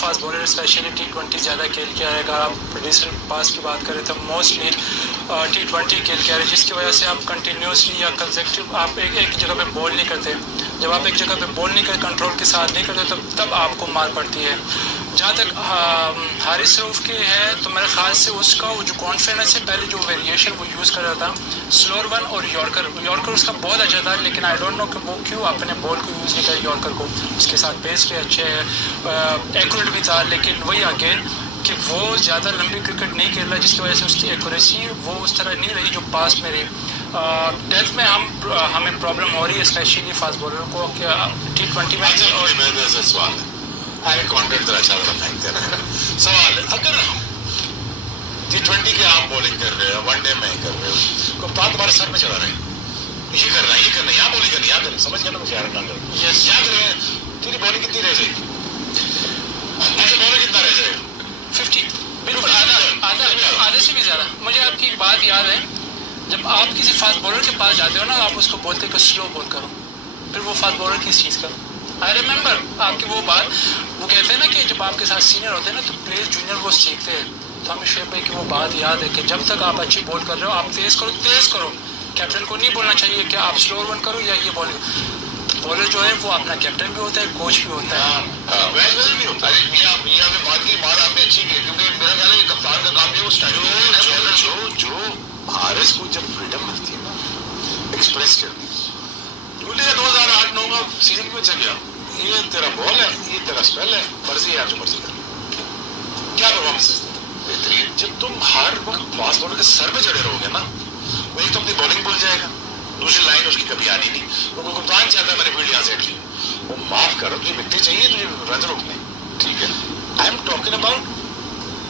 Fast bowler specially T20 ज़्यादा खेल के आएगा। आप रिसेंट पास की बात करें तो मोस्टली T20 खेल के आ रहे हैं, जिसकी वजह से आप कंटिन्यूसली या कंसेक्टिव आप एक जगह पे बॉल नहीं करते। जब आप एक जगह पे बॉल नहीं कर कंट्रोल के साथ नहीं करते तब आपको मार पड़ती है। जहाँ तक हारिस रऊफ की है तो मेरे ख्याल से उसका वो जो कॉन्फिडेंस है, पहले जो वेरिएशन वो यूज़ कर रहा था स्लोअर वन और यॉर्कर उसका बहुत अच्छा था, लेकिन आई डोंट नो कि वो क्यों अपने बॉल को यूज़ नहीं करे यॉर्कर को। उसके साथ पेस भी अच्छे है, एक्यूरेट भी था, लेकिन वही अगेन कि वो ज़्यादा लंबी क्रिकेट नहीं खेल रहा, जिसकी वजह से उसकी एक्यूरेसी वो उस तरह नहीं रही जो पास में रही। डेथ में हमें प्रॉब्लम हो रही है स्पेशली फास्ट बॉलर को कि T20 में। और सवाल है, आगे कॉन्टेंट जरा अच्छा फेंकते रहे। सवाल है, अगर हम T20 के आप बॉलिंग कर रहे हो, वनडे में ही कर रहे हो, कप्तान तुम्हारे सर में चढ़ा रहे हैं, ये करना है, ये करना है, यहाँ बॉलिंग करनी, यहाँ करें, समझ गया ना मुझे? यार यस, यहाँ करें, तेरी बॉलिंग कितनी रह जाएगी? ऐसे बॉलर कितना रह जाएगा? 50, बिल्कुल आधे से भी ज़्यादा। मुझे आपकी एक बात याद है, जब आप किसी फास्ट बॉलर के पास जाते हो ना, आप उसको बोलते हो कि स्लो बॉल करो, फिर वो फास्ट बॉलर किस चीज़ का? आई रिमेंबर आपकी वो बात, वो कहते हैं ना कि जब आपके साथ सीनियर होते हैं ना तो प्लेयर जूनियर वो सीखते हैं। तो हमें शेख भाई की वो बात याद है कि जब तक आप अच्छी बॉल कर रहे हो आप तेज़ करो। कैप्टन को नहीं बोलना चाहिए कि आप स्लोअर वन करो या ये बॉलिंग। बॉलर जो है वो अपना कैप्टन भी होता है, कोच भी होता है। वैसे भी होता है। मियां में बात आपने अच्छी की, क्योंकि मेरा ख्याल है कप्तान का काम है वो स्टाइल जो हारिस को जब फ्रीडम मिलती है ना एक्सप्रेस करने, 2008-9 में सीजन में चल गया, ये तेरा बॉल है, ये तेरा स्पेल है, मर्जी है, जो मर्जी कर। क्या परफॉर्मेंस बेहतरीन। जब तुम हर वक्त फास्ट बॉलर के सर में चढ़े रहोगे ना, वो एक तो अपनी बॉलिंग भूल जाएगा, दूसरी लाइन उसकी कभी आनी नहीं। तो कप्तान चाहता है मैंने फील्ड यहाँ से हट ली, वो माफ करो, तुझे विकेट चाहिए, तुझे रन रोकने, ठीक है। I am talking about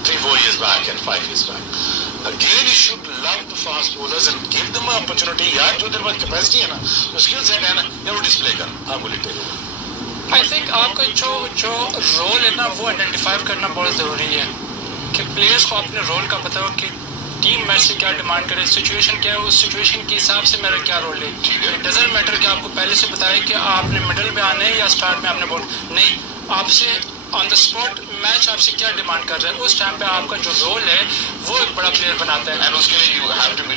3-4 years back and 5 years back. Again, you should love the fast bowlers and give them an opportunity. यार जो तेरे पास कैपेसिटी है ना, जो स्किल सेट है ना, ये वो डिस्प्ले कर, आप बोले टेक ओवर। आई थिंक आपका जो रोल है ना वो आइडेंटिफाई करना बहुत ज़रूरी है कि प्लेयर्स को अपने रोल का पता हो कि टीम मैच से क्या डिमांड करे, सिचुएशन क्या है, उस सिचुएशन के हिसाब से मेरा क्या रोल है। इट डजंट मैटर कि आपको पहले से बताया कि आपने मिडल में आना है या स्टार्ट में आपने बॉल नहीं, आपसे ऑन द स्पॉट मैच आपसे क्या डिमांड कर रहा है, उस टाइम पे आपका जो रोल है वो एक बड़ा प्लेयर बनाता है। एंड उसके लिए you have to be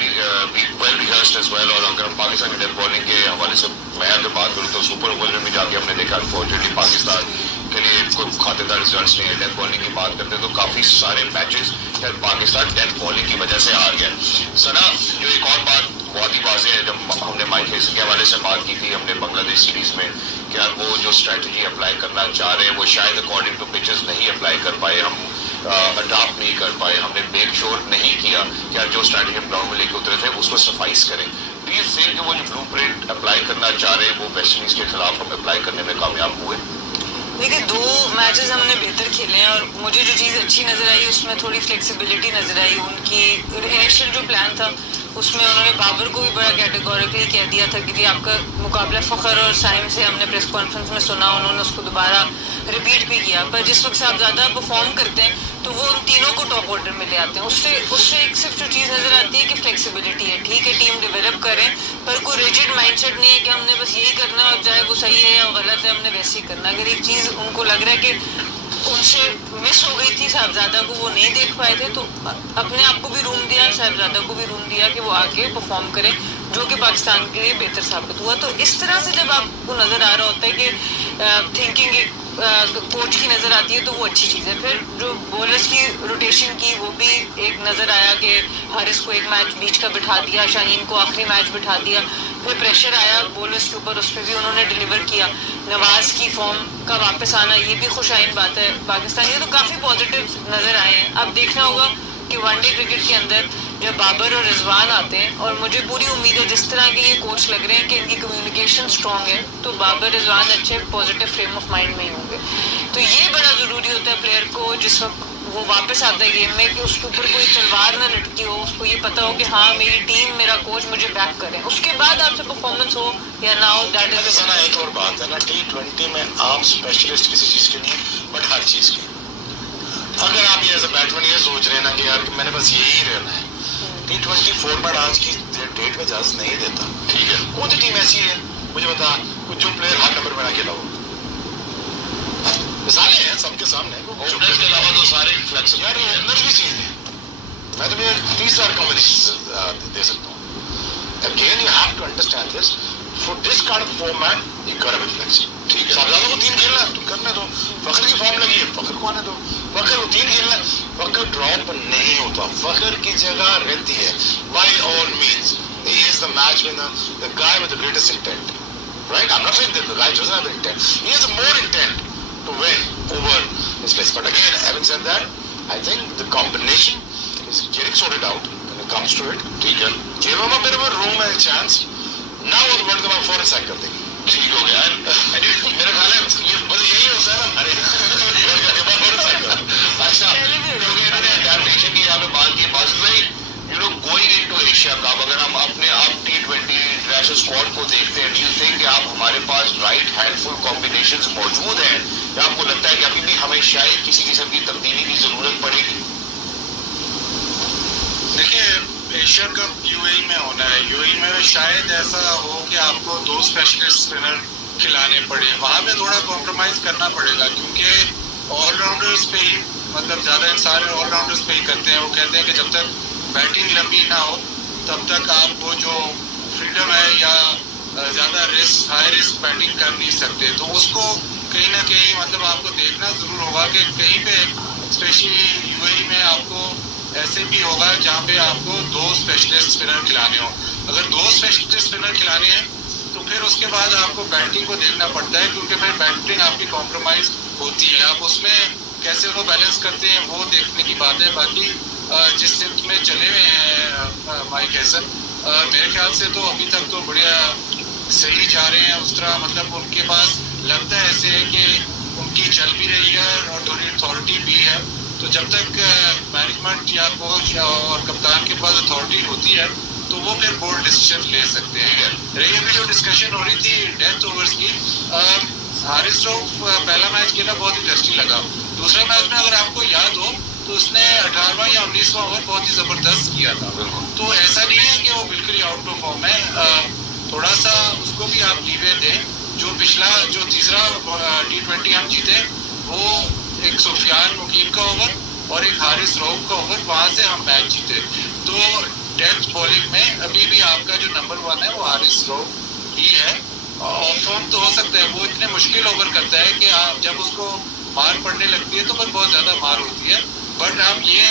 well rehearsed as well. और अगर हम पाकिस्तान की डेथ बॉलिंग के हवाले से मैं अगर बात करूँ तो सुपर ओवर में जाके हमने देखा अनफॉर्चुनेटली पाकिस्तान के लिए कोई खातेदार रिजल्ट्स नहीं है। डेथ बॉलिंग की बात करते हैं तो काफी सारे मैचेस पाकिस्तान डेथ बॉलिंग की वजह से हार गया। सना, जो एक और बात बहुत ही वाज़ेह है, जब हमने माइक हेसन के हवाले से बात की थी हमने बांग्लादेश सीरीज में, क्या वो जो स्ट्रेटजी अप्लाई करना चाह रहे हैं वो शायद अकॉर्डिंग टू पिचेस नहीं अप्लाई कर पाए, हम अडॉप्ट नहीं कर पाए, हमने मेक श्योर नहीं किया कि जो स्ट्रेटजी हम ग्राउंड में लेके उतरे थे उसको सफाइस करें। डू यू फील कि वो जो ब्लूप्रिंट अप्लाई करना चाह रहे हैं वो वेस्ट इंडीज के खिलाफ हम अप्लाई करने में कामयाब हुए? देखिए, 2 मैचेस हमने बेहतर खेले हैं और मुझे जो चीज़ अच्छी नज़र आई उसमें थोड़ी फ्लेक्सिबिलिटी नज़र आई। उनकी इनिशियल जो प्लान था उसमें उन्होंने बाबर को भी बड़ा कैटेगोरिकली कह दिया था कि आपका मुकाबला फ़खर और साइम से हमने प्रेस कॉन्फ्रेंस में सुना, उन्होंने उसको दोबारा रिपीट भी किया। पर जिस वक्त से आप ज़्यादा परफॉर्म करते हैं तो वो उन तीनों को टॉप ऑर्डर में ले आते हैं। उससे एक सिर्फ जो चीज़ नज़र आती है कि फ्लेक्सिबिलिटी है, ठीक है टीम डेवलप करें पर कोई रिजिड माइंडसेट नहीं है कि हमने बस यही करना है और चाहे वो सही है या गलत है हमने वैसे ही करना। अगर एक चीज़ उनको लग रहा है कि उनसे मिस हो गई थी, साहबजादा को वो नहीं देख पाए थे, तो अपने आप को भी रूम दिया, साहबजादा को भी रूम दिया कि वो आगे परफॉर्म करें, जो कि पाकिस्तान के लिए बेहतर साबित हुआ। तो इस तरह से जब आपको नज़र आ रहा होता है कि थिंकिंग एक कोच की नज़र आती है तो वो अच्छी चीज़ है। फिर जो बॉलर्स की रोटेशन की वो भी एक नज़र आया कि हारिस को एक मैच बीच का बिठा दिया, शाहीन को आखिरी मैच बिठा दिया, फिर प्रेशर आया बॉलर्स के ऊपर, उस पर भी उन्होंने डिलीवर किया। नवाज की फॉर्म का वापस आना ये भी खुशाइन बात है पाकिस्तान की, तो काफ़ी पॉजिटिव नज़र आए हैं। अब देखना होगा कि वनडे क्रिकेट के अंदर जब बाबर और रिजवान आते हैं, और मुझे पूरी उम्मीद है जिस तरह के ये कोच लग रहे हैं कि इनकी कम्युनिकेशन स्ट्रॉन्ग है, तो बाबर रिजवान अच्छे पॉजिटिव फ्रेम ऑफ माइंड में ही होंगे। तो ये बड़ा ज़रूरी होता है प्लेयर को जिस वक्त वो वापस आता है गेम में कि उसके ऊपर कोई तलवार ना लटकी हो, उसको ये पता हो कि हाँ मेरी टीम मेरा कोच मुझे बैक करे, उसके बाद आपसे परफॉर्मेंस हो या ना हो। दैट इज एक और बात है ना, T20 में आप स्पेशलिस्ट किसी चीज़ के नहीं बट हर चीज़ की। अगर आप ये एज अ बैट्समैन ये सोच रहे हैं ना कि यार मैंने बस यही रहना है, T20 फॉर्मेट आज की डेट में इजाजत नहीं देता, ठीक है। कौन सी टीम ऐसी है मुझे बता जो प्लेयर हर नंबर में ना खेला हो? मिसालें हैं सबके सामने। ओपनर्स के अलावा तो सारे फ्लेक्सिबल यार ओपनर्स भी चाहिए। मैं तुम्हें 30,000 कॉम्बिनेशन दे सकता हूँ। Again, you have to understand this. For this kind of format, you gotta be flexible. ठीक है। साहबजादा को 3 खेलना है, तुम करने दो। फखर की फॉर्म लगी है, फखर को आने दो। फखर को 3 खेलना है, फखर ड्रॉप नहीं होता, फखर की जगह रहती है। By all means, he is the match winner, the guy with the greatest intent. Right? I'm not saying that the guy doesn't have the intent. He has more intent to win over his place. But again, having said that, I think the combination is getting sorted out when it comes to it. ठीक है, Give him a bit of a room and a chance. Now वो world cup आप फौरन sign कर देंगे। ठीक हो गया। मेरा ख्याल है ये बस यही होता है ना हमारे फौरन साइन कर। अच्छा, क्योंकि इन्होंने अडैप्टेशन की यहाँ पे बात की, बासित भाई, you know going into Asia cup, अगर हम अपने आप T20 इंटरनेशनल स्क्वाड को देखते हैं, डू यू थिंक कि आप हमारे पास राइट हैंडफुल कॉम्बिनेशंस मौजूद हैं, या आपको लगता है कि अभी भी हमें शायद किसी किस्म की तब्दीली की जरूरत पड़ेगी? देखिए, एशिया कप यूएई में होना है। यूएई में शायद ऐसा हो कि आपको 2 स्पेशलिस्ट स्पिनर खिलाने पड़े, वहाँ पे थोड़ा कॉम्प्रोमाइज करना पड़ेगा, क्योंकि ऑलराउंडर्स पे ही मतलब ज़्यादा इंसान ऑलराउंडर्स पे ही करते हैं। वो कहते हैं कि जब तक बैटिंग लंबी ना हो तब तक आपको जो फ्रीडम है या ज़्यादा रिस्क, हाई रिस्क बैटिंग कर नहीं सकते। तो उसको कहीं ना कहीं मतलब आपको देखना ज़रूर होगा कि कहीं पे स्पेशली यूएई में आपको ऐसे भी होगा जहाँ पे आपको 2 स्पेशलिस्ट स्पिनर खिलाने हो। अगर 2 स्पेशलिस्ट स्पिनर खिलाने हैं तो फिर उसके बाद आपको बैटिंग को देखना पड़ता है, क्योंकि फिर बैटिंग आपकी कॉम्प्रोमाइज होती है। आप उसमें कैसे वो बैलेंस करते हैं वो देखने की बात है। बाकी जिस सिम्त में चले हुए हैं माइक हैसन, मेरे ख्याल से तो अभी तक तो बढ़िया सही जा रहे हैं। उस तरह मतलब उनके पास लगता है ऐसे है कि उनकी चल भी रही है और थोड़ी अथॉरिटी भी है। तो जब तक मैनेजमेंट या कोच और कप्तान के पास अथॉरिटी होती है तो वो फिर बोल्ड डिसीजन ले सकते हैं। रही अभी जो डिस्कशन हो रही थी डेथ ओवर्स की, हारिस रऊफ पहला मैच खेला, बहुत इंटरेस्टिंग लगा। दूसरे मैच में अगर आपको याद हो तो उसने 18वां या 19वां ओवर बहुत ही ज़बरदस्त किया था। तो ऐसा नहीं है कि वो बिल्कुल ही आउट ऑफ फॉर्म है। थोड़ा सा उसको भी आप लीवे दें। जो तीसरा T20 हम जीते वो एक सुफियान मुकीम का ओवर और एक हारिस रऊफ का ओवर, वहाँ से हम मैच जीते। तो डेथ बॉलिंग में अभी भी आपका जो नंबर 1 है वो हारिस रऊफ ही है। ऑफ फॉर्म तो हो सकता है, वो इतने मुश्किल ओवर करता है कि आप जब उसको मार पड़ने लगती है तो फिर बहुत ज़्यादा मार होती है। बट आप ये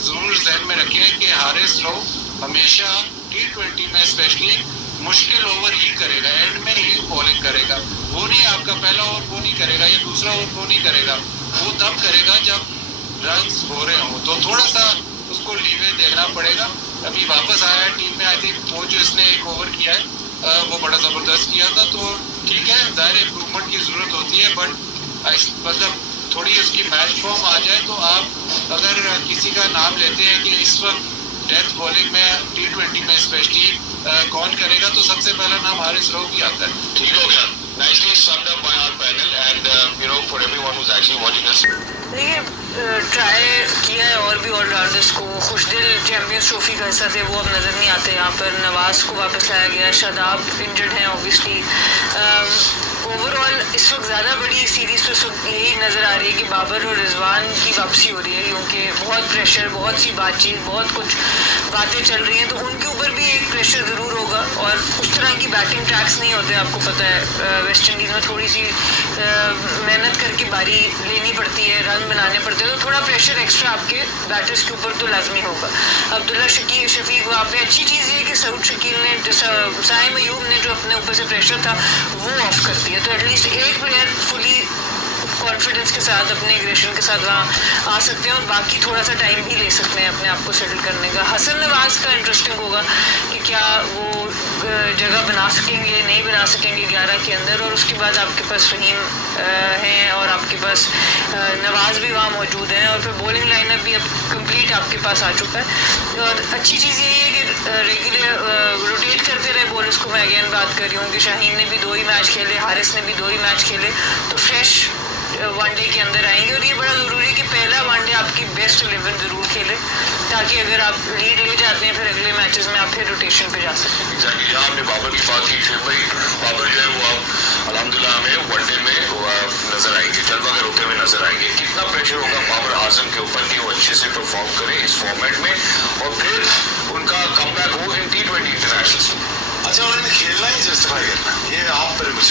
ज़रूर जहन में रखें कि हारिस रऊफ हमेशा T20 में स्पेशली मुश्किल ओवर ही करेगा, एंड में ही बॉलिंग करेगा। वो नहीं आपका पहला ओवर वो नहीं करेगा या दूसरा ओवर वो नहीं करेगा, वो तब करेगा जब रन्स हो रहे हों। तो थोड़ा सा उसको लीवे देना पड़ेगा। अभी वापस आया है टीम में, आई थिंक वो जो इसने एक ओवर किया है वो बड़ा ज़बरदस्त किया था। तो ठीक है, ज़ाहिर इम्प्रूवमेंट की ज़रूरत होती है, बट मतलब थोड़ी उसकी मैच फॉर्म आ जाए तो आप अगर किसी का नाम लेते हैं कि इस वक्त डेथ बॉलिंग में T20 में स्पेशली कौन करेगा तो सबसे पहला नाम हारिस रऊफ ही आता है। ठीक हो गया। Nicely summed up by our panel and you know for everyone who's actually watching us. देखिए, ट्राई किया है और भी ऑलराउंडर्स को। खुशदिल चैम्पियंस ट्रॉफी का हिस्सा थे, वो अब नज़र नहीं आते। यहाँ पर नवाज को वापस लाया गया, शादाब इंजर्ड हैं ऑब्वियसली। ओवरऑल इस वक्त ज़्यादा बड़ी सीरीज़ तो इस वक्त यही नज़र आ रही है कि बाबर और रिजवान की वापसी हो रही है, क्योंकि बहुत प्रेशर, बहुत सी बातचीत, बहुत कुछ बातें चल रही हैं। तो उनके ऊपर भी एक प्रेशर ज़रूर होगा और उस तरह की बैटिंग ट्रैक्स नहीं होते। आपको पता है वेस्ट इंडीज़ में थोड़ी सी मेहनत करके बारी लेनी पड़ती है, रन बनाने पड़ते हैं, तो थोड़ा प्रेशर एक्स्ट्रा आपके बैटर्स के ऊपर तो लाजमी होगा। अब्दुल्ला शफीक वहाँ पे अच्छी चीज़ ये कि सऊद शकील ने, साइम अयूब ने जो अपने ऊपर से प्रेशर था वो ऑफ कर दिया। तो एटलीस्ट एक प्लेयर फुली कॉन्फिडेंस के साथ, अपने एग्रेशन के साथ वहाँ आ सकते हैं और बाकी थोड़ा सा टाइम भी ले सकते हैं अपने आप को सेटल करने का। हसन नवाज का इंटरेस्टिंग होगा कि क्या वो जगह बना सकेंगे, नहीं बना सकेंगे 11 के अंदर। और उसके बाद आपके पास रहीम हैं और आपके पास नवाज भी वहाँ मौजूद हैं और फिर बॉलिंग लाइनअप भी अब कंप्लीट आपके पास आ चुका है। और अच्छी चीज़ यही है कि रेगुलर रोटेट करते रहे बॉलर्स को। मैं अगेन बात कर रही हूँ कि शाहीन ने भी 2 ही मैच खेले, हारिस ने भी 2 ही मैच खेले, तो फ्रेश वनडे के अंदर आएंगे। और ये बड़ा ज़रूरी है कि पहला वनडे आपके आपकी बेस्ट 11 ज़रूर खेले, ताकि अगर आप लीड ले जाते हैं फिर अगले मैचेस में आप फिर रोटेशन पे जा सकते हैं। एग्जैक्टली, यहाँ हमने बाबर की बात की, फिर भाई बाबर जो है वो अब अल्हम्दुलिल्लाह हमें वनडे में नजर आएंगे, जलवा के होते हुए नजर आएंगे। कितना प्रेशर होगा बाबर आजम के ऊपर कि वो अच्छे से परफॉर्म करें इस फॉर्मेट में और फिर उनका कमबैक हो इन T20 इंटरनेशनल में। अच्छा, उन्होंने खेलना ही जस्टिफाई करना, ये आप पर कुछ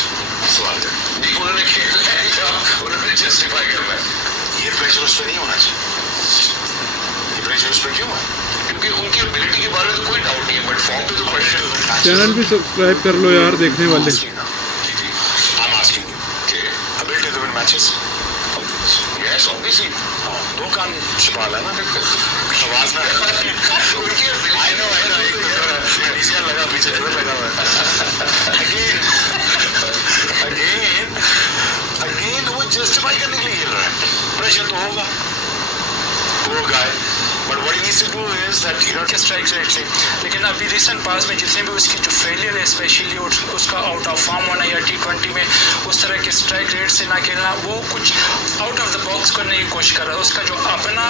सवाल है जी, उन्होंने खेलना है या उन्होंने जस्टिफाई करना है? ये प्रेशर उस पर नहीं होना चाहिए। ये प्रेशर उस पर क्यों है? क्योंकि उनकी एबिलिटी के बारे में तो कोई डाउट नहीं है, बट फॉर्म पे तो प्रेशर। चैनल भी सब्सक्राइब कर लो यार देखने वाले। I'm asking you. Okay. Ability to win matches. Yes, obviously. दो कान छिपा लेना आवाज में उनकी I know एक तो जरा easier लगा, पीछे जोर लगा हुआ है। again वो justify करने के लिए खेल रहा है। प्रेशर तो होगा, poor guy, but what he needs to do is that के स्ट्राइक रेट से, लेकिन अभी रिसेंट पास में जितने भी उसकी जो फेलियर है, स्पेशली उसका आउट ऑफ फॉर्म होना या T20 में उस तरह के स्ट्राइक रेट से ना खेलना, वो कुछ आउट ऑफ द बॉक्स करने की कोशिश कर रहा है। उसका जो अपना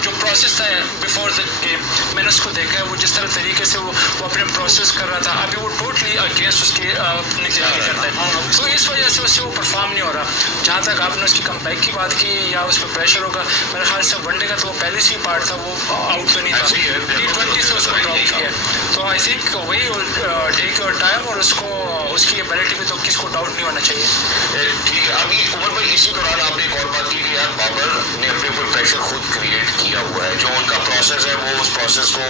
जो प्रोसेस था बिफोर द गेम, मैंने उसको देखा है, वो जिस तरह तरीके से वो अपने प्रोसेस कर रहा था, अभी वो टोटली अगेंस्ट उसके अपनी तैयारी करता है, तो इस वजह से उससे वो परफॉर्म नहीं हो रहा। जहाँ तक आपने उसकी कमबैक की बात की या उस पर प्रेशर होगा, मेरे ख्याल से वनडे का तो वो पहले से ही पार्ट था, वो आउट तो नहीं था, T20 से उसको ड्रॉप किया। तो आई थिंक वही टेक योर टाइम, और उसकी एबिलिटी में तो किसको डाउट नहीं होना चाहिए। ठीक है। अभी उमर भाई इसी दौरान आपने एक और बात की कि यार बाबर ने अपने ऊपर प्रेशर खुद क्रिएट किया हुआ है, जो उनका प्रोसेस है वो उस प्रोसेस को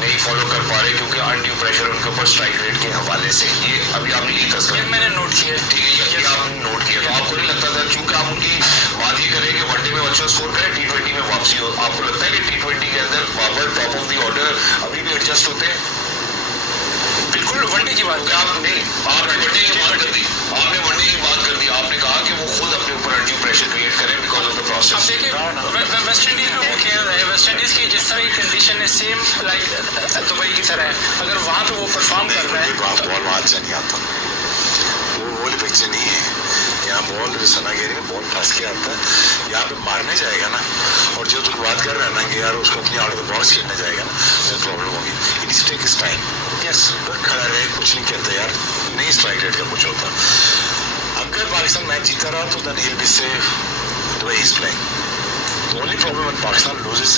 नहीं फॉलो कर पा रहे क्योंकि अनड्यू प्रेशर उनके ऊपर स्ट्राइक रेट के हवाले से। ये अभी आपने ये तस्वीर मैंने नोट किया है। ठीक है, ये आपने नोट किया, तो आपको नहीं लगता था चूंकि आप उनकी बात ये करें कि वनडे में अच्छा स्कोर करें, T20 में वापसी हो, आपको लगता है कि T20 के अंदर Babar top of the order अभी भी एडजस्ट होते हैं? बिल्कुल वनडे की बात आपने वनडे की बात कर दी, आपने कहा कि वो खुद अपने ऊपर अनड्यू प्रेशर क्रिएट करें बिकॉज ऑफ द अब प्रोसेस। देखिए वेस्ट इंडीज में वो खेल रहे हैं, वेस्ट इंडीज की जिस तरह की कंडीशन है सेम लाइक दुबई की तरह है, अगर वहाँ पे वो परफॉर्म कर रहे हैं बॉल वहाँ अच्छा नहीं आता, वो वाली पिक्चर नहीं है। यहाँ बॉल सना गिरी में बॉल फंस के आता है, यहाँ पे मारने जाएगा ना, और जो तुम बात कर रहे हैं ना कि यार उसको अपनी आउट ऑफ द बॉक्स खेलने जाएगा ना, तो प्रॉब्लम होगी। It is take is time. Yes, खड़ा रहे, कुछ नहीं कहता यार, नहीं स्ट्राइक रेट का कुछ होता। अगर पाकिस्तान मैच जीता रहा तो then he will be safe the way he is playing. The only problem when Pakistan loses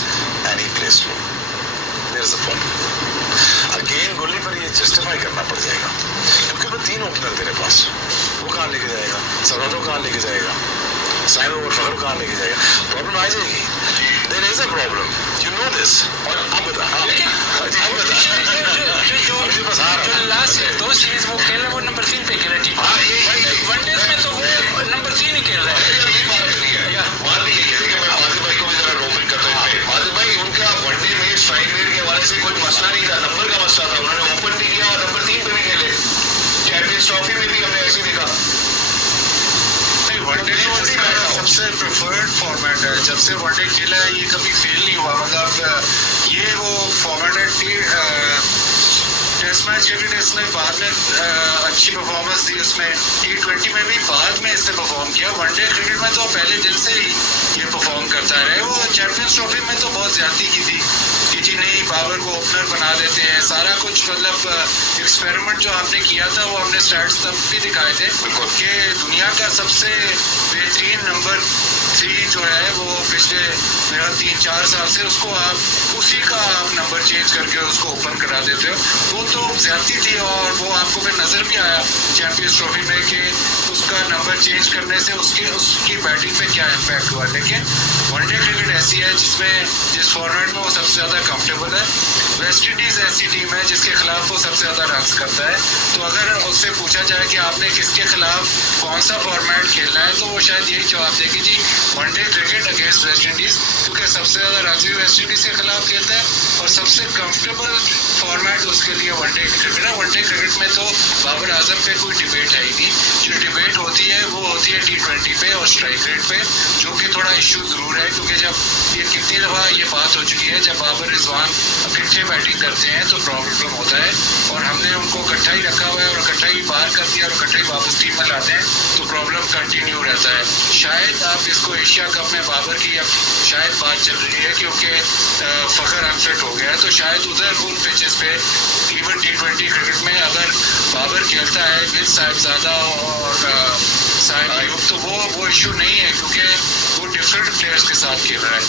and he plays low, there is a problem. Again गोली पर ये जस्टिफाई करना पड़ जाएगा क्योंकि वो 3 ओपनर तेरे पास, वो कहाँ लेके जाएगा, सरवतो कहाँ लेके जाएगा, साइम और फखर कहाँ लेके जाएगा, प्रॉब्लम आ जाएगी। There is a problem, you know this. और अब बता, जो लास्ट 2 सीरीज वो खेल रहे हैं वो नंबर 3 पे खेल रहे हैं, वनडेज में तो वो नंबर 3 ही खेल रहे हैं। बात भी यही है, देखिए मैं माजिद भाई को भी जरा रोपिंग करता हूँ। माजिद भाई उनका वनडे में स्ट्राइक रेट के हवाले से कोई मसला नहीं था, नंबर का मसला था, उन्होंने ओपन भी किया और नंबर 3 पे भी खेले। चैंपियंस ट्रॉफी में भी हमने ऐसे देखा। वनडे सबसे प्रेफर्ड फॉर्मेट है, जब से वनडे खेला है ये कभी फेल नहीं हुआ, मतलब ये वो फॉर्मेट है। टेस्ट मैच क्रिकेट इसने बाद में अच्छी परफॉर्मेंस दी, उसमें T20 में भी बाद में इसने परफॉर्म किया, वनडे क्रिकेट में तो पहले दिन से ही ये परफॉर्म करता रहे। वो चैंपियंस ट्रॉफी में तो बहुत ज्यादती की थी कि जी नहीं बाबर को ओपनर बना देते हैं, सारा कुछ मतलब एक्सपेरिमेंट जो आपने किया था वो हमने स्टैट्स तब भी दिखाए थे कि दुनिया का सबसे बेहतरीन नंबर 3 जो है वो पिछले मेरा 3-4 साल से उसको आप उसी का आप नंबर चेंज करके उसको ओपन करा देते हो, वो तो ज्यादती थी। और वो आपको फिर नजर भी आया चैंपियंस ट्रॉफी में कि उसका नंबर चेंज करने से उसकी बैटिंग पे क्या इम्पैक्ट हुआ। लेकिन वनडे क्रिकेट ऐसी है जिस फॉर्मेट में वो सबसे ज़्यादा कंफर्टेबल है। वेस्ट इंडीज़ ऐसी टीम है जिसके खिलाफ वो सबसे ज़्यादा रन्स करता है, तो अगर उससे पूछा जाए कि आपने किसके खिलाफ कौन सा फॉर्मेट खेलना है तो वो शायद यही जवाब देगी जी one day cricket against West Indies, क्योंकि सबसे ज़्यादा रन्स भी वेस्ट इंडीज़ के खिलाफ खेलता है और सबसे कंफर्टेबल फॉर्मेट उसके लिए वनडे क्रिकेट है। वनडे क्रिकेट में तो बाबर आजम पे कोई डिबेट है ही नहीं। जो डिबेट होती है वो होती है T20 पे और स्ट्राइक रेट पे, जो कि थोड़ा इशू ज़रूर है, क्योंकि जब ये कितनी दफ़ा ये बात हो चुकी है, जब बाबर रिजवान इकट्ठे बैटिंग करते हैं तो प्रॉब्लम होता है, और हमने उनको इकट्ठा ही रखा हुआ है और इकट्ठा ही बाहर कर दिया और इकट्ठा ही वापस टीम में लाते हैं तो प्रॉब्लम कंटिन्यू रहता है। शायद आप इसको एशिया कप में बाबर की अब शायद बात चल रही है, क्योंकि फ़खर अनफिट हो गया है, तो शायद उधर उन पिचेस पे इवन T20 क्रिकेट में अगर बाबर खेलता है विद साहिबजादा और साहिब अयूब तो वो इशू नहीं है, क्योंकि वो डिफरेंट प्लेयर्स के साथ खेल रहा है।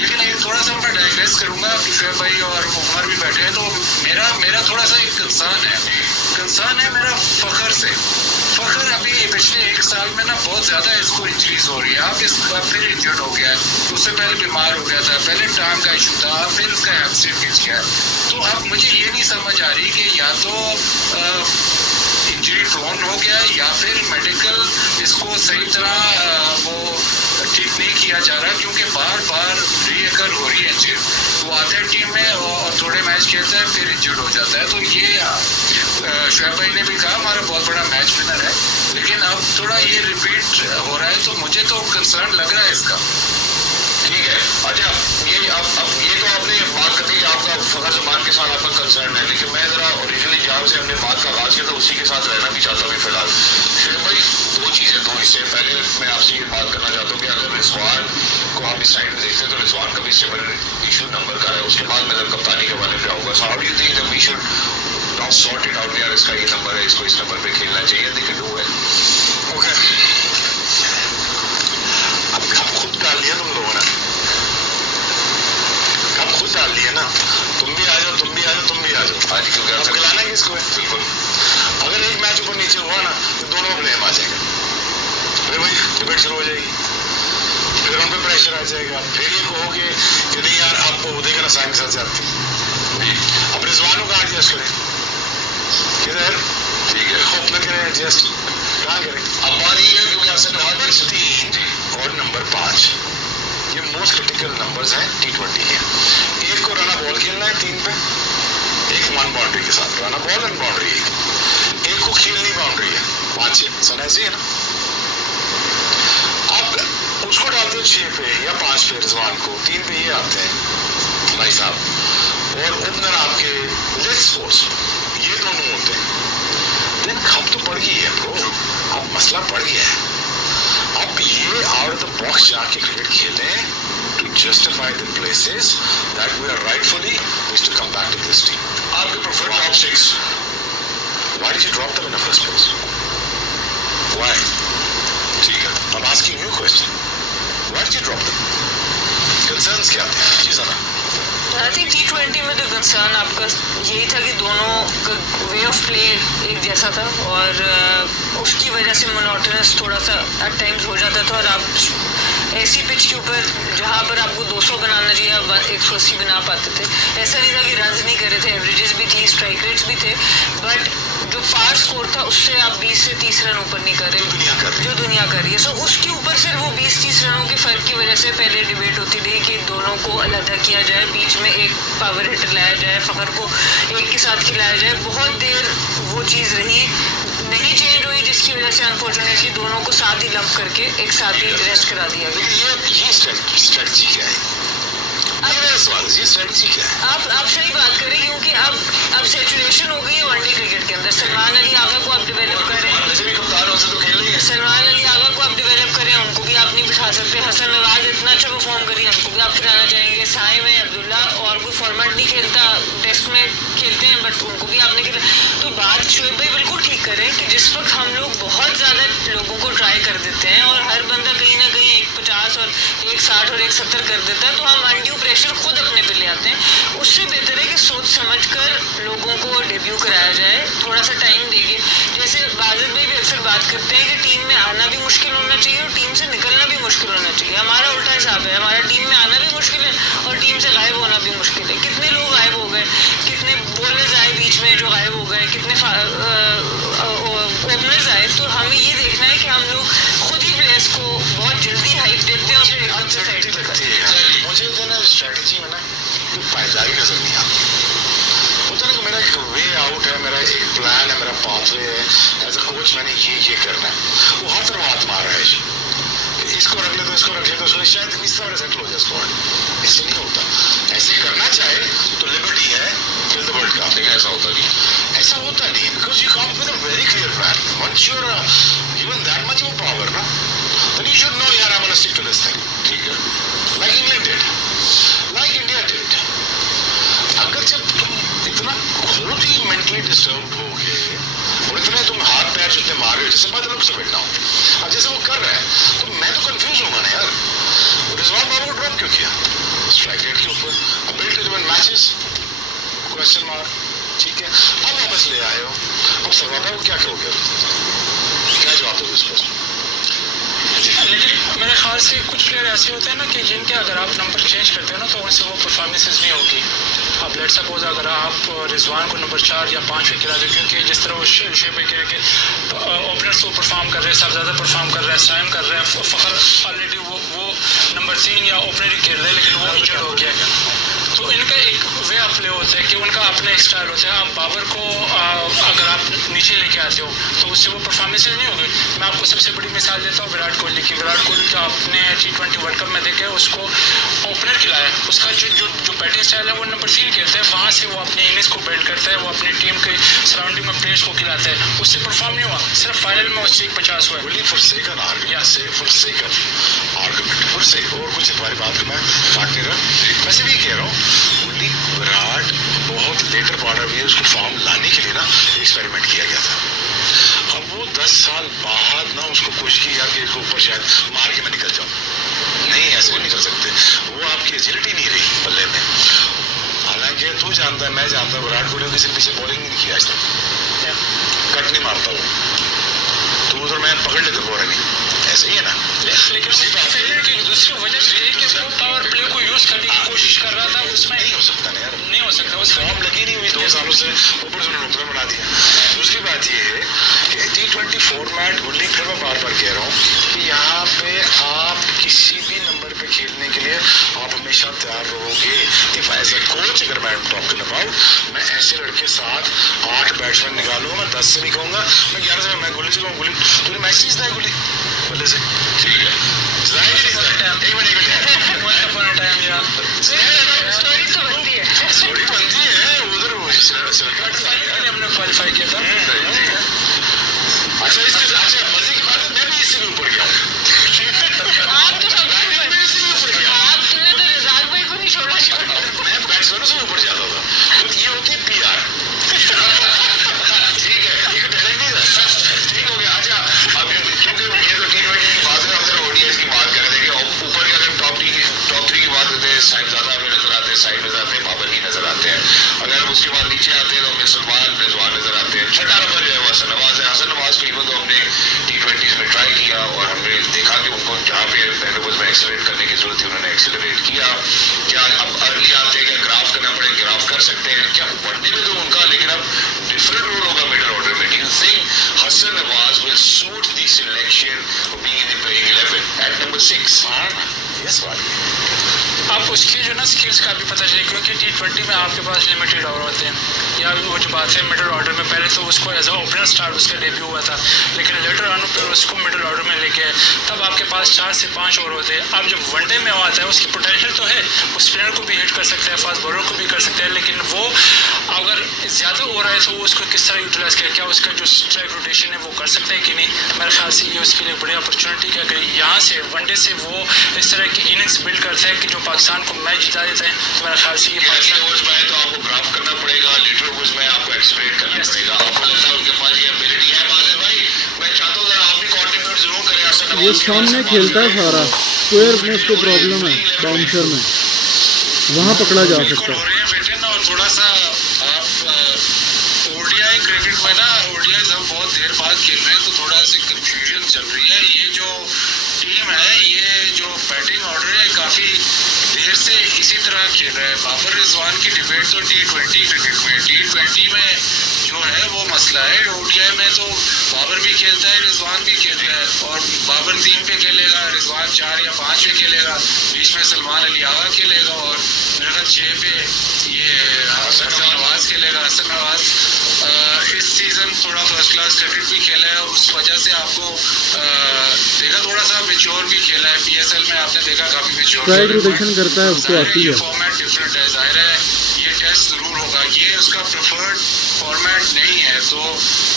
लेकिन एक थोड़ा सा मैं डाइग्रेस करूंगा, शुएब भाई और उमर भी बैठे हैं, तो मेरा थोड़ा सा एक कंसर्न है मेरा फ़खर से। फ़खर अभी पिछले एक साल में ना बहुत ज़्यादा इसको इंजरीज हो रही है। आप इसका फिर इंजर्ड हो गया है, उससे पहले बीमार हो गया था, पहले टांग का इशू था, फिर उसका हैमस्ट्रिंग खिंच गया। तो अब मुझे ये नहीं समझ आ रही कि या तो इंजरी प्रोन हो गया है या फिर मेडिकल इसको सही तरह वो ठीक नहीं किया जा रहा, क्योंकि बार बार रीअकर हो रही है इंजरी। वो आता है टीम में और थोड़े मैच खेलता है फिर इंजर्ड हो जाता है। तो ये शुएब भाई ने भी कहा हमारा बहुत बड़ा मैच विनर है, लेकिन अब थोड़ा ये रिपीट हो रहा है, तो मुझे तो कंसर्न लग रहा है इसका। ठीक है, अच्छा ये अब ये तो आपने बात कर दी कि आपका फ़खर ज़मान के साथ आपका कंसर्न है, लेकिन मैं ज़रा ओरिजिनली जहाँ से हमने बात का आगाज़ किया था उसी के साथ रहना भी चाहता हूँ फिलहाल। शुएब भाई दो हिस्से, पहले मैं आपसे ये बात करना चाहता हूँ कि अगर रिजवान को आप इस साइड में देखते हैं तो रिजवान का भी सिमिलर इशू नंबर का है, उसके बाद मैं कप्तानी के बारे में आऊँगा। So how do you think that we should now sort it out, यार इसका ये नंबर है, इसको इस नंबर पे खेलना चाहिए, they can do it. Okay, अब खुद डाल लिया तुम लोगों ने, अब खुद डाल लिया ना, तुम भी आ जाओ, तुम भी आ जाओ, तुम भी आ जाओ। आज क्योंकि अब खिलाना किसको है? बिल्कुल, अगर एक मैच ऊपर नीचे हुआ ना तो दोनों ब्लेम आ जाएगा, फिर वही डिबेट शुरू हो जाएगी, फिर उन पे प्रेशर आ जाएगा, फिर ये कहोगे कि नहीं यार आप उदय का रसायन के साथ जाते अब रिजवानों का एडजस्ट करें किधर, ठीक है, अपना करें एडजस्ट, कहाँ करें? अब बात ये है क्योंकि आपसे नंबर 3 और नंबर 5 ये मोस्ट क्रिटिकल नंबर्स हैं T20 के। एक को रना बॉल खेलना है 3 पे, एक 1 बाउंड्री के साथ, रना बॉल एंड बाउंड्री एक को खेलनी बाउंड्री है 5 सन ऐसे है ना। अब उसको डालते हैं 6 पे या 5 पे, रिजवान को 3 पे ये आते हैं भाई साहब, और ओपनर आपके लेग स्पोर्ट्स ये दोनों होते हैं। देन खप तो पड़ गई है ब्रो, अब मसला पड़ गया है। अब ये आउट द बॉक्स जाके क्रिकेट खेलें to justify the places that we are rightfully wish to come back to this team. आपके preferred top 6, Why did you drop them in the first place? Why? ठीक है, I'm asking you a question. Why did you drop them? Concerns क्या थे? जी जरा। I think T20 में तो concern आपका यही था कि दोनों का वे ऑफ प्ले एक जैसा था, और उसकी वजह से मोनोटोनस थोड़ा सा एट टाइम्स हो जाता था, और आप ऐसी पिच के ऊपर जहाँ पर आपको 200 बनाना चाहिए आप 180 बना पाते थे। ऐसा नहीं था कि रन्स नहीं कर रहे थे, एवरेजेस भी थी, स्ट्राइक रेट्स भी थे, बट जो पार स्कोर था उससे आप 20 से 30 रन ऊपर नहीं कर रहे जो दुनिया कर रही है। सो उसके ऊपर सिर्फ वो 20-30 रनों के फर्क की वजह से पहले डिबेट होती थी कि दोनों को अलग किया जाए, बीच में एक पावर हिटर लाया जाए, फ़खर को एक के साथ खिलाया जाए। बहुत देर वो चीज़ रही, नहीं चेंज हुई, जिसकी वजह से अनफॉर्चुनेटली दोनों को साथ ही लंप करके एक साथ ही रेस्ट करा दिया गया। लेकिन ये स्ट्रेटजी क्या है? ये सवाल, ये स्ट्रेटजी क्या है? आप सही बात करें, क्योंकि अब सिचुएशन हो गई है वनडे क्रिकेट के अंदर। सलमान अली आगा को आप डिवेलप करें, वैसे भी कप्तान हो तो खेल रही है, सलमान अली आगा को आप डिवेलप करें, उनको भी आप नहीं बिठा सकते। हसन नवाज इतना अच्छा परफॉर्म करी, उनको भी आप खिलाना चाहेंगे। साइम है, अब्दुल्ला और कोई फॉर्मेट नहीं खेलता, टेस्ट में खेलते हैं बट उनको भी आपने खिला। तो बात शुएब भाई बिल्कुल ठीक करें कि जिस वक्त हम लोग बहुत ज़्यादा लोगों को ट्राई कर देते हैं और हर बंदा कहीं ना कहीं 150 और 160 और 170 कर देता है, तो हम अनड्यू प्रेशर खुद अपने पे ले आते हैं। उससे बेहतर है कि सोच समझ कर लोगों को डेब्यू कराया जाए, थोड़ा सा टाइम देंगे। जैसे बाजिद भाई भी अक्सर बात करते हैं कि टीम में आना भी मुश्किल होना चाहिए और टीम से निकलना भी मुश्किल होना चाहिए। हमारा उल्टा हिसाब है, हमारा टीम में आना भी मुश्किल है और टीम से गायब होना भी मुश्किल है। कितने लोग गायब हो गए, कितने बॉलर्स आए बीच में जो गायब हो गए, कितने ओपनर्स आए। तो हमें ये देखना है कि हम लोग खुद ही प्लेयर्स को बहुत जल्दी हाइप देते हैं और फिर एकदम से साइड लगती है मुझे जो ना स्ट्रेटजी में ना रूट है, मेरा एक प्लान है, मेरा पाथवे है, एज अ कोच मैंने ये करना है। वो हर तरफ हाथ मार रहा है जी, इसको रख ले तो इसको रख ले तो उसको, शायद इस तरह सेटल हो जाए स्क्वाड। इससे नहीं होता। ऐसे करना चाहे तो लिबर्टी है किल द वर्ल्ड का, लेकिन ऐसा होता नहीं, ऐसा होता नहीं, because you come with a very clear plan. Once you are given that much of power ना, देन यू शुड नो यार I want to stick to this thing, ठीक है, like England did, like India did. अगर जब तुम इतना खुद ही mentally disturb होगे और इतने तुम हाथ पैर जितने मार रहे हो, जैसे बात लोग समझना हो, अब जैसे वो कर रहा है तो मैं तो कंफ्यूज होगा ना यार, रिजवान बाबू को ड्रॉप क्यों किया स्ट्राइक रेट के ऊपर, अब build to win matches question mark, ठीक है, अब वापस ले आए हो, अब सवाल है वो क्या करोगे, क्या जवाब दोगे इस प्रश्न? लेकिन मेरे ख्याल से कुछ प्लेयर ऐसे होते हैं ना कि जिनके अगर आप नंबर चेंज करते हो ना तो उनसे वो परफॉर्मेंसेज नहीं होगी। अब लेट सपोज अगर आप रिजवान को नंबर 4 या 5 पे खिला दो, क्योंकि जिस तरह वो शेप पे कह के ओपनर्स वो परफॉर्म कर रहे हैं, साहबजादा परफॉर्म कर रहा है, साइम कर रहा है, फ़खर ऑलरेडी वो नंबर 3 या ओपनर ही खेल रहे हैं, लेकिन वो इंजर्ड हो गया है। तो इनका एक वे ऑफ प्ले होता है कि उनका अपना एक स्टाइल होता है। आप बाबर को अगर आप नीचे लेके आते हो तो उससे वो परफॉर्मेंसेज नहीं होगी। मैं आपको सबसे बड़ी मिसाल देता हूँ विराट कोहली की। विराट कोहली का आपने T20 वर्ल्ड कप में देखे, उसको ओपनर खिलाया, उसका जो बैटिंग स्टाइल है वो नंबर 3 खेलता है, वहाँ से वो अपने इनिंग्स को बिल्ड करता है, वो अपनी टीम के सराउंडिंग में प्लेयर्स को खिलाता है, उससे परफॉर्म नहीं हुआ, सिर्फ फाइनल में उससे 50 हुआ है। और कुछ तुम्हारी बात को मैं काट नहीं रहा, वैसे भी कह रहा हूँ विराट बहुत लेटर पार्ट ऑफ ये उसको फॉर्म लाने के लिए ना एक्सपेरिमेंट किया गया था। अब वो 10 साल बाद ना उसको कोशिश की यार कि इसको ऊपर शायद मार के मैं निकल जाऊँ, नहीं ऐसे नहीं कर सकते, वो आपकी एजिलिटी नहीं रही बल्ले में। हालांकि तू जानता है, मैं जानता हूँ विराट कोहली किसी पीछे बॉलिंग नहीं की आज तक, कट नहीं मारता वो, तो उधर मैं पकड़ लेते बोरा नहीं, ऐसे ही है ना। लेकिन फेलियर की दूसरी वजह से ये कि वो पावर प्ले को यूज करने की कोशिश कर रहा था, उसमें नहीं हो सकता ना यार, नहीं हो सकता, उस फॉर्म लगी नहीं हुई 2 सालों से, ऊपर से उन्होंने ओपनर बना दिया। दूसरी बात ये है कि T20 फॉर्मेट, गुल्ली फिर मैं बार बार कह रहा हूँ कि यहाँ पे आप किसी भी नंबर पे खेलने के लिए आप हमेशा तैयार रहोगे। इफ एज ए कोच अगर मैं टॉकिंग अबाउट, मैं ऐसे लड़के 7-8 बैट्समैन निकालूंगा, मैं 10 से नहीं कहूँगा, मैं 11 से, मैं गुल्ली से कहूँ गुल्ली तूने मैच नहीं जीता है गुल्ली बल्ले से, ठीक है, स्टोरी तो बनती है, स्टोरी बनती है उधर हमने क्वालिफाई किया था। अच्छा मजे की बात है, मैं भी इससे भी ऊपर गया हूँ, आप तो सब आप तुमने तो रिजाक भाई को नहीं छोड़ा मैं बैट्समैनों से ऊपर जाता था, तो ये होती है PR, ठीक है, एक टैलेंट नहीं था, ठीक हो गया। अच्छा अब क्योंकि ये तो T20 की बात है, हम जरा ODIs की बात कर रहे थे कि ऊपर के अगर टॉप 3 की बात करते हैं, साहिबजादा हमें नजर आते हैं, साइड नजर आते हैं, बाबर ही नजर आते हैं, अगर हम उसके बाद नीचे आते हैं तो हमें सलमान रिजवान नजर आते हैं, 6ठा नंबर जो है वो हसन नवाज है। हसन नवाज को इवन तो हमने T20 में ट्राई किया और हमने देखा कि उनको जहाँ पे में एक्सेलरेट करने की जरूरत थी उन्होंने एक्सेलरेट किया। क्या अब अर्ली आते हैं, क्या ग्राफ करना पड़े, ग्राफ कर सकते हैं क्या वनडे में तो उनका, लेकिन अब डिफरेंट रोल होगा मिडिल ऑर्डर में। Do you think Hasan Nawaz will suit the selection of being in the playing 11 at number 6? Yes आप उसकी जो ना स्किल्स का भी पता चले, क्योंकि T20 में आपके पास लिमिटेड ओवर होते हैं, या वो जो बात है मिडिल ऑर्डर में, पहले तो उसको एज अ ओपनर स्टार्ट उसका डेब्यू हुआ था, लेकिन लेटर ऑन पर उसको मिडिल ऑर्डर में लेके आए, तब आपके पास 4 से 5 ओवर होते हैं। अब जब वनडे में आता है उसकी पोटेंशियल तो है, वो स्पिनर को भी हिट कर सकता है, फास्ट बॉलर को भी कर सकता है, लेकिन वो अगर ज़्यादा ओवर आए तो वो उसको किस तरह यूटिलाइज करे, क्या उसका जो स्ट्राइक रोटेशन है वो कर सकता है कि नहीं। मेरे ख्याल से ये उसके लिए बड़ी अपॉर्चुनिटी है, अगर यहाँ से वनडे से वो इस तरह की इनिंग्स बिल्ड करता है कि जो पाकिस्तान को मैच जिता देते हैं, तो मेरे ख्याल से ये पाकिस्तान ओवर्स में तो आपको ग्राफ करना पड़ेगा, लेटर ओवर्स में आपको एक्सेलरेट करना पड़ेगा। आपको लगता है उनके पास ये एबिलिटी है? बादल भाई मैं चाहता हूँ आप भी कंट्रीब्यूट जरूर करें। हसन ये सामने खेलता है सारा स्क्वायर में, उसको प्रॉब्लम है बाउंसर में, वहाँ पकड़ा जा सकता है। हो रही है बेटे ना, और थोड़ा सा आप ODI क्रिकेट में ना, ODIs हम बहुत देर बाद खेल रहे हैं तो थोड़ा सी कंफ्यूजन चल रही है। ये जो टीम है, ये जो बैटिंग ऑर्डर है, काफ़ी देर से इसी तरह खेल रहा है। बाबर रिजवान की डिबेट तो T20 क्रिकेट में, T20 में जो है वो मसला है। ODI में तो बाबर भी खेलता है, रिजवान भी खेल रहा है, और बाबर 3 पे खेलेगा, रिजवान 4 या 5 पे खेलेगा, बीच में सलमान अली आगा खेलेगा, और मेरे ख्याल 6 पे ये हसन नवाज खेलेगा। हसन नवाज इस सीज़न थोड़ा फर्स्ट क्लास क्रिकेट भी खेला है, उस वजह से आपको देखा थोड़ा सा मेच्योर भी खेला है। PSL में आपने देखा काफ़ी मेच्योर स्ट्राइक रोटेशन करता है, उसको आती है। फॉर्मेट डिफरेंट है, जाहिर है ये टेस्ट ज़रूर होगा, ये उसका प्रेफर्ड फॉर्मेट नहीं है। तो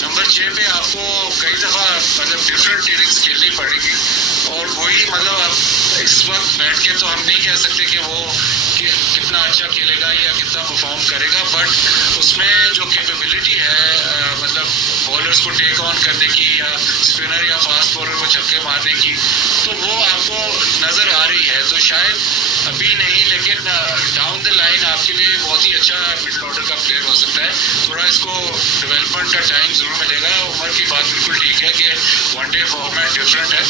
नंबर 6 पे आपको कई दफ़ा मतलब डिफरेंट इनिंग्स खेलनी पड़ेगी, और वही मतलब अब इस वक्त बैठ के तो हम नहीं कह सकते कि वो कितना अच्छा खेलेगा या कितना परफॉर्म करेगा, बट उसमें जो कैपेबिलिटी है मतलब बॉलर्स को टेक ऑन करने की या स्पिनर या फास्ट बॉलर को छक्के मारने की, तो वो आपको नज़र आ रही है। तो शायद अभी नहीं, लेकिन डाउन द लाइन आपके लिए बहुत ही अच्छा मिडल ऑर्डर का प्लेयर हो सकता है। थोड़ा इसको डेवलपमेंट का टाइम ज़रूर मिलेगा। उम्र की बात बिल्कुल ठीक है कि वनडे फॉर्मेट डिफरेंट है,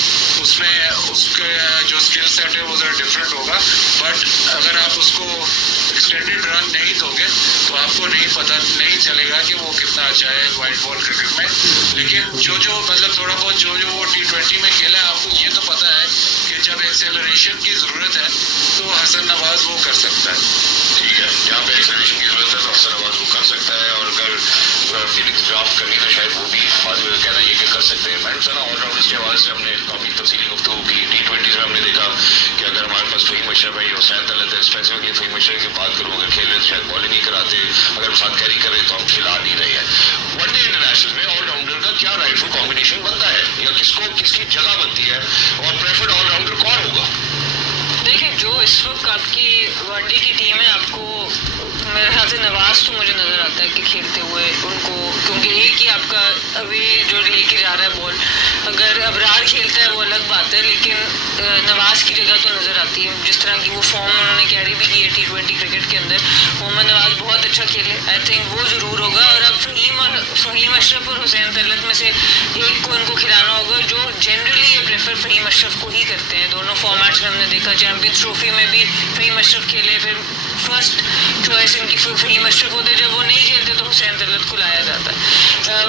उसमें उसके जो स्किल सेट है वो ज़रा डिफरेंट होगा, बट अगर आप उसको एक्सटेंडेड रन नहीं दोगे तो आपको नहीं चलेगा कि वो कितना अच्छा है वाइट बॉल क्रिकेट में। लेकिन जो मतलब थोड़ा बहुत जो वो T20 में खेला है, आपको ये तो पता है कि जब एक्सेलरेशन की ज़रूरत है तो हसन नवाज वो कर सकता है। ठीक है, यहाँ पे एक्सेलरेशन की जरूरत है तो हसन नवाज वो कर सकता है, और अगर फीलिंग्स ड्राफ्ट करनी तो शायद वो भी बाद में कहना ये कि कर सकते हैं। मैडम सर ऑलराउंडर्स के हवाले से हमने काफ़ी तफसीली गुफ्तगू की। T20 में हमने देखा कि अगर हमारे पास फ़हीम अशरफ है, हुसैन तलत है, स्पेसिफिकली फ़हीम अशरफ की बात करूँ, अगर खेल रहे तो शायद बॉलिंग नहीं कराते, अगर साथ कैरी कर रहे तो हम खिला नहीं रहे हैं। वनडे इंटरनेशनल में ऑलराउंडर का क्या राइटफुल कॉम्बिनेशन बनता है, या किसकी जगह बनती है, और प्रेफर्ड ऑलराउंडर कौन होगा? देखिए, जो इस वक्त आपकी वनडे की टीम है, आपको मेरे ख्याल से नवाज तो मुझे नज़र आता है कि खेलते हुए उनको, क्योंकि एक ही आपका अवे जो लेके जा रहा है बॉल, अगर अबरार खेलता है वो अलग बात है, लेकिन नवाज की जगह तो नज़र आती है। जिस तरह की वो फॉर्म उन्होंने कैरी भी की है T20 क्रिकेट के अंदर, मोहम्मद नवाज बहुत अच्छा खेले, आई थिंक वो ज़रूर होगा। और अब फ़हीम अशरफ और हुसैन तलत में से एक को इनको खिलाना होगा, जो जनरली ये प्रेफर फ़हीम अशरफ को ही करते हैं। दोनों फॉर्मेट्स में हमने देखा, चैम्पियंस ट्रॉफी में भी फ़हीम अशरफ खेले, फिर फर्स्ट चॉइस इनकी फ़हीम अशरफ होते, जब वो नहीं खेलते तो हुसैन तलत को लाया जाता है।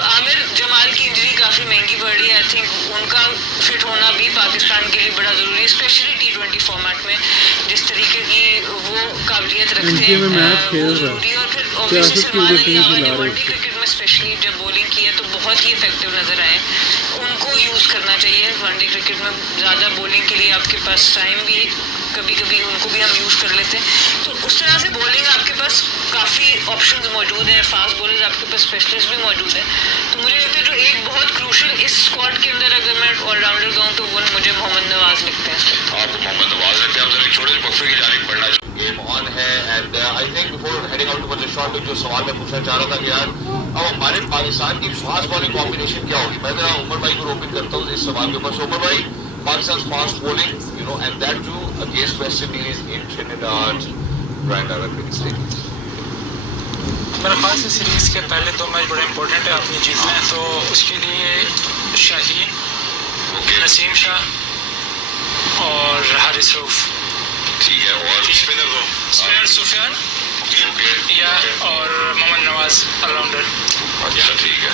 आमिर जमाल की इंजरी काफ़ी महंगी पड़ रही है, आई थिंक उनका फिट होना भी पाकिस्तान के लिए बड़ा ज़रूरी है, स्पेशली T20 फॉर्मेट में जिस तरीके की वो काबिलियत रखते हैं वो ज़रूरी है। और फिर ऑब्वियसली सलमान अली आगा ने वनडे क्रिकेट में स्पेशली जब बॉलिंग की है तो बहुत ही इफेक्टिव नज़र आए, उनको यूज़ करना चाहिए वनडे क्रिकेट में। ज़्यादा बॉलिंग के लिए आपके पास टाइम भी कभी कभी उनको भी हम यूज़ कर लेते हैं, तो उस तरह से बॉलिंग आपके पास काफ़ी ऑप्शंस मौजूद हैं, फास्ट बॉलर्स आपके पास स्पेशलिस्ट भी मौजूद हैं। तो मुझे लगता है जो एक बहुत क्रूशल इस स्क्वाड के अंदर अगर मैं ऑलराउंडर कहूँ तो वो मुझे मोहम्मद नवाज लगते हैं। आपको मोहम्मद नवाज लगते हैं। हम जरा एक छोटे से वक्फे की जानिब बढ़ना चाहिए। गेम ऑन है, and I think before heading out to the shot जो सवाल मैं पूछना चाह रहा था कि यार अब हमारे पाकिस्तान की फास्ट बॉलिंग कॉम्बिनेशन क्या होगी। मैं जरा उमर भाई को रोपिन करता हूँ इस सवाल के ऊपर। उमर भाई, Pakistan fast bowling, you know, and that too against West Indies in Trinidad and Tobago. मेरे ख्याल से सीरीज़ के पहले 2 मैच बड़े इंपॉर्टेंट है अपनी जीतने, तो उसके लिए शाहीन, नसीम शाह और हारिस रऊफ, ठीक है, और स्पिनर सुफियान या और मोहम्मद नवाज ऑलराउंडर। अच्छा, ठीक है।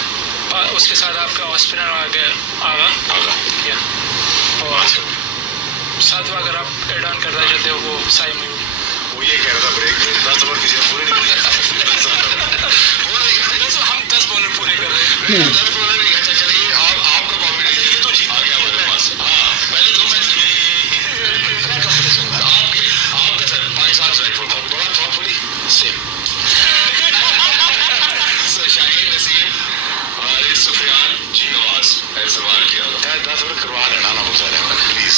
उसके साथ आपका स्पिनर आगा या और सातवां अगर आप एड ऑन करना चाहते हो वो साइम। वो ये कह रहा था ब्रेक में 10 ओवर किसी ने पूरे नहीं किए। हम 10 बॉलर पूरे कर रहे हैं। 10 बॉलर नहीं। अच्छा चलिए, आपका कॉम्बिनेशन ये तो जीत आ गया मेरे पास। हाँ, पहले 2 मैच आपका सर पाकिस्तान साइड फुल बड़ा थॉटफुली सेम। शाहीन, नसीम, हारिस, सुफियान, नवाज, सवाल किया 10 ओवर करवा लेना ना मुझे प्लीज।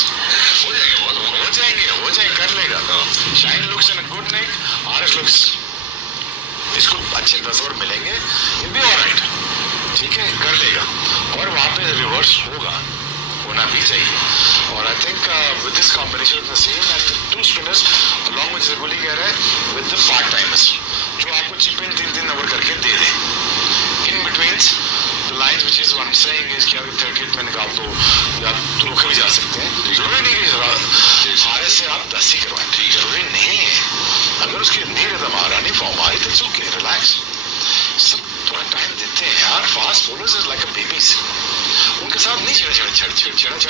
हो जाएंगे कर लेगा। Shaheen looks in good neck, Haris looks, इसको अच्छे 10 ओवर मिलेंगे, ये भी ऑलराइट, ठीक है, कर लेगा। और वहाँ पे रिवर्स होना भी चाहिए। और I think with this combination with Naseem and 2 spinners along with जगुली कह रहा है विद द पार्ट टाइमर्स जो आपको चिप इन 3 ओवर करके दे दें in between the lines, which is what I am saying is कि अगर 30th में निकाल दो या रोके भी जा सकते हैं। जरूरी नहीं कि हारे से आप 10 ही करवाएं, ठीक, जरूरी नहीं है। अगर उसकी नहीं रिदम आ रहा, नहीं फॉर्म आ रही, तो इट्स ओके, रिलैक्स, सब थोड़ा टाइम देते हैं यार। Fast bowlers is like a babies, उनके साथ नहीं छेड़ा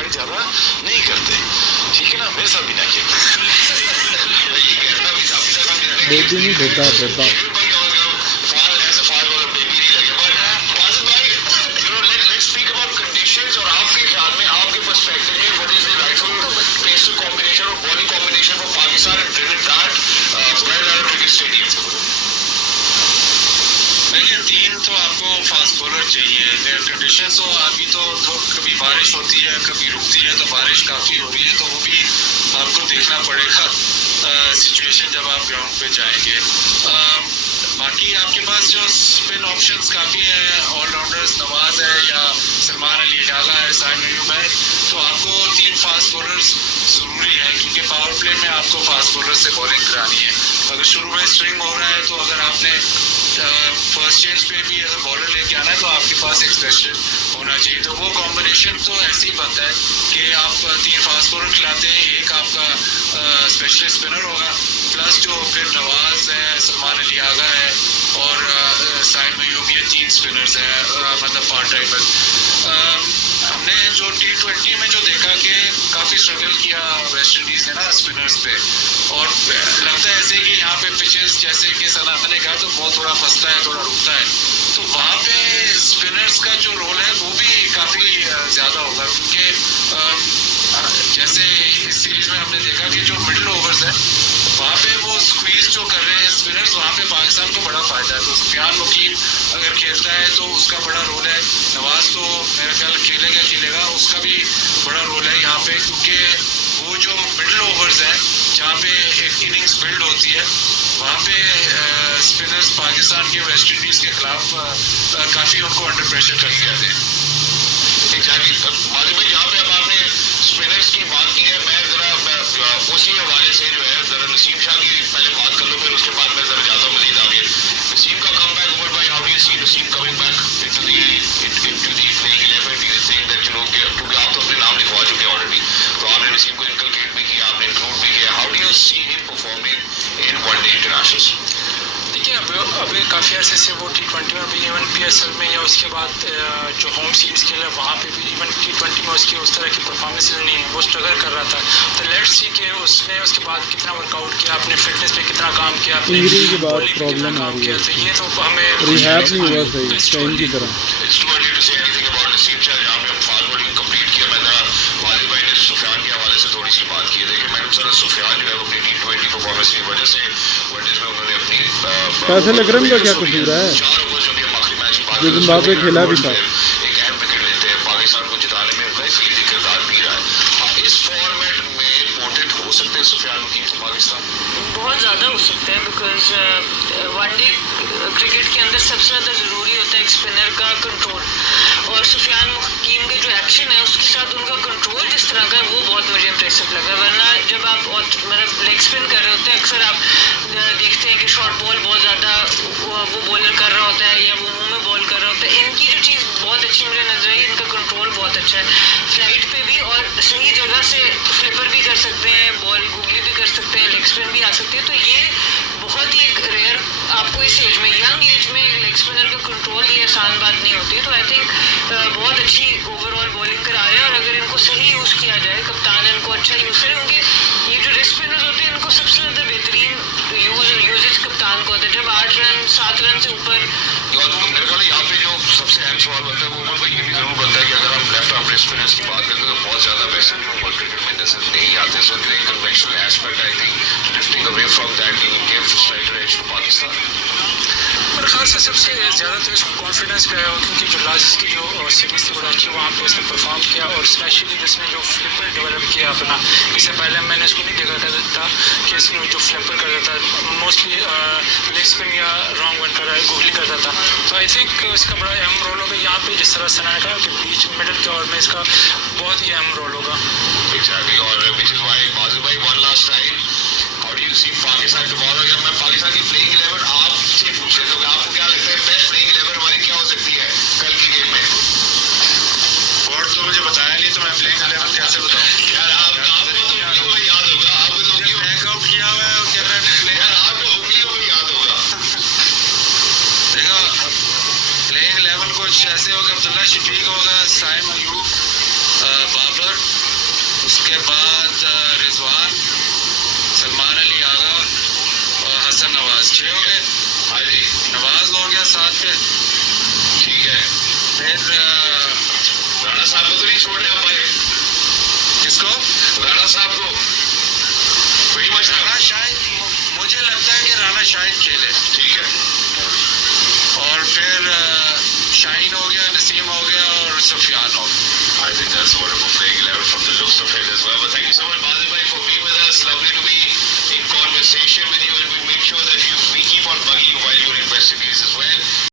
ज़्यादा नहीं करते, ठीक है ना। मेरे साथ भी ना किया बेबी नहीं, बेटा ऐसे फास्ट बॉलर बेबी नहीं लगे, सिचुएशन। तो अभी तो कभी बारिश होती है कभी रुकती है, तो बारिश काफ़ी हो रही है, तो वो भी आपको देखना पड़ेगा सिचुएशन जब आप ग्राउंड पे जाएंगे। बाकी आपके पास जो स्पिन ऑप्शंस काफ़ी हैं, ऑलराउंडर्स नवाज है या सलमान अली डागा है, साइम अयूब है, तो आपको 3 फास्ट बॉलर्स ज़रूरी है, क्योंकि पावर प्ले में आपको फास्ट बॉलर से बॉलिंग करानी है। अगर शुरू में स्विंग हो रहा है तो अगर आपने फर्स्ट चेंज पे भी अगर बॉलर लेके आना है तो आपके पास एक स्पेशलिस्ट होना चाहिए। तो वो कॉम्बिनेशन तो ऐसे ही बनता है कि आप 3 फास्ट बॉलर खिलाते हैं, एक आपका स्पेशलिस्ट स्पिनर होगा, प्लस जो फिर नवाज है, सलमान अली आगा है और साइम अयूब, ये 3 स्पिनर्स हैं, मतलब पार्ट टाइमर। हमने जो T20 में जो देखा कि काफ़ी स्ट्रगल किया वेस्ट इंडीज़ ने ना स्पिनर्स पे, और लगता है ऐसे कि यहाँ पे पिचेस जैसे कि सलाह ने कहा तो बहुत थोड़ा फंसता है, थोड़ा रुकता है, तो वहाँ पे स्पिनर्स का जो रोल है वो भी काफ़ी ज़्यादा होगा, क्योंकि जैसे इस सीरीज़ में हमने देखा कि जो मिडिल ओवर्स है वहाँ पे वो स्क्वीज जो कर रहे हैं स्पिनर्स, वहाँ पे पाकिस्तान को बड़ा फ़ायदा है। तो सुफियान मुकीम अगर खेलता है तो उसका बड़ा रोल है, नवाज तो मेरा ख्याल खेलेगा, उसका भी बड़ा रोल है यहाँ पे, क्योंकि वो जो मिडिल ओवर्स हैं जहाँ पे एक इनिंग्स बिल्ड होती है वहाँ पे स्पिनर्स पाकिस्तान के वेस्ट इंडीज़ के खिलाफ काफ़ी उनको अंडर प्रेशर कर जाते हैं। एग्जैक्टली माजिद भाई, यहाँ पे अब आपने स्पिनर्स की बात की है, मैं जरा उसी हवाले से जो है जरा नसीम शाह की पहले बात कर लो, फिर उसके बाद मैं जरा जाता हूँ मजीद आगे। नसीम का कम बैक, उमर भाई, how do you see Naseem coming back into the playing 11? Do you think that क्योंकि आप तो अपने नाम लिखवा चुके हैं ऑलरेडी, तो आपने नसीम को इनकलकेट भी किया, आपने इंक्लूड भी किया, how do you see him performing in one day internationals? देखिए अभी काफ़ी अर्से से वो T20 में भी, इवन PSL में या उसके बाद जो होम सीरीज़ खेला वहाँ पे भी, इवन T20 में उसकी उस तरह की परफॉर्मेंस नहीं है, वो स्ट्रगल कर रहा था। तो लेट्स सी कि उसने उसके बाद कितना वर्कआउट किया, अपने फिटनेस पे कितना काम किया, अपने इंजरी के बाद बॉलिंग पे कितना प्रॉब्लम आ काम रही किया, है, तो ये तो हमें रिहैब नहीं हुआ सही टाइम की तरह। It's too early to say anything about Naseem Shah, जहाँ पे हम फास्ट बॉलिंग कंप्लीट किया। मैं जरा वाजिद भाई ने सुफियान के हवाले से थोड़ी सी बात की है। देखिए मैडम सर, सुफियान जो है अपनी T20 परफॉर्मेंस की वजह से वनडेज में उन्होंने अपनी फैसल अकरम का क्या कसूर है? 4 ओवर जो भी हम आखिरी मैच की बात जो जिम्बाब्वे खेला भी था, एक अहम विकेट लेते हैं, पाकिस्तान को जिताने में उनका एक किरदार भी रहा है। इस फॉर्मेट में पोर्टेड हो सकते हैं सुफियान मुकीम से पाकिस्तान? बहुत ज़्यादा हो सकते हैं, बिकॉज वनडे क्रिकेट के अंदर सबसे ज़्यादा ज़रूरी होता है एक स्पिनर का कंट्रोल, और सुफियान मुकीम के जो एक्शन है उसके साथ उनका कंट्रोल जिस तरह का है वो बहुत मुझे इंप्रेसिव लगा। वरना जब आप मतलब लेग स्पिन कर रहे होते हैं अक्सर आप देखते हैं कि शॉर्ट बॉल बहुत ज़्यादा वो बॉलर कर रहा होता है या वो मुंह में बॉल कर रहा होता है। इनकी जो चीज़ बहुत अच्छी मुझे नजर आई, इनका कंट्रोल बहुत अच्छा है फ्लाइट पे भी, और सही जगह से फ्लिपर भी कर सकते हैं, बॉल गूगली भी कर सकते हैं, लेग स्पिन भी आ सकती है। तो ये बहुत ही एक रेयर, आपको इस एज में, यंग एज में लेग स्पिनर का कंट्रोल ये आसान बात नहीं होती। तो आई थिंक बहुत अच्छी ओवरऑल बॉलिंग करा रहे हैं, और अगर इनको सही यूज़ किया जाए, कप्तान इनको अच्छा यूज़ करे, क्योंकि ये जो रेस्ट स्पिनर्स होते हैं इनको सबसे ज़्यादा बेहतरीन यूजेज कप्तान को होता है। जब 8 रन 7 रन से ऊपर, और मेरे ख्याल यहाँ पे जो सबसे अहम सवाल बनता है वो उमर भाई ये भी जरूर बनता है कि अगर हम लेफ्ट आर्म स्पिनर्स की बात करते हैं तो बहुत ज़्यादा वेस्टर्न ओवर क्रिकेट में नजर नहीं आते। सो जो एक conventional aspect, I think lifting away from that will give striker edge to Pakistan. मेरे ख्याल से सबसे ज़्यादा तो इसको कॉन्फिडेंस पे आया, क्योंकि जो लास्ट की जो सीरीज़ थी बड़ा अच्छी वहाँ पे उसने परफॉर्म किया, और स्पेशली जिसने जो फ्लिपर डेवलप किया अपना, इससे पहले मैंने इसको नहीं देखा था कि इसने जो फ्लिपर करता था मोस्टली लेग स्पिन या रॉन्ग वन कर गूगली करता था। तो आई थिंक इसका बड़ा अहम रोल होगा यहाँ पे, जिस तरह सना ने कहा कि बीच मिडिल के ओवर में इसका बहुत ही अहम रोल होगा। एग्जैक्टली, और विच इज व्हाई माजिद भाई one last time, how do you see Pakistan tomorrow? जब मैं पाकिस्तान की प्लेइंग 11 आपसे पूछे तो आपको क्या लगता है बेस्ट प्लेइंग 11 हमारी क्या हो सकती है कल की गेम में? बोर्ड तो मुझे बताया नहीं, तो मैं प्लेइंग 11 कैसे बताऊं यार? आपको तो उंगलियों में याद होगा, आपको तो उंगलियों में बैकआउट किया हुआ है, और कह रहा है यार आपको उंगलियों में याद होगा। देखो प्लेइंग 11 कुछ ऐसे होगा, अब्दुल्ला शफीक होगा, साइम अयूब, बाबर, उसके बाद रिजवान, सलमान अली आगा और हसन नवाज, 6 हो गए। हाँ जी, नवाज हो गया 7 पे, ठीक है। फिर राणा साहब को तो नहीं छोड़ रहे आप भाई? किसको? राणा साहब को वही मच राणा शायद, मुझे लगता है कि राणा शायद खेले, ठीक है। और फिर शाहीन हो गया, नसीम हो गया, और Sufyan out. I think that's a wonderful playing 11 from the looks of it as well. But thank you so much, Basil.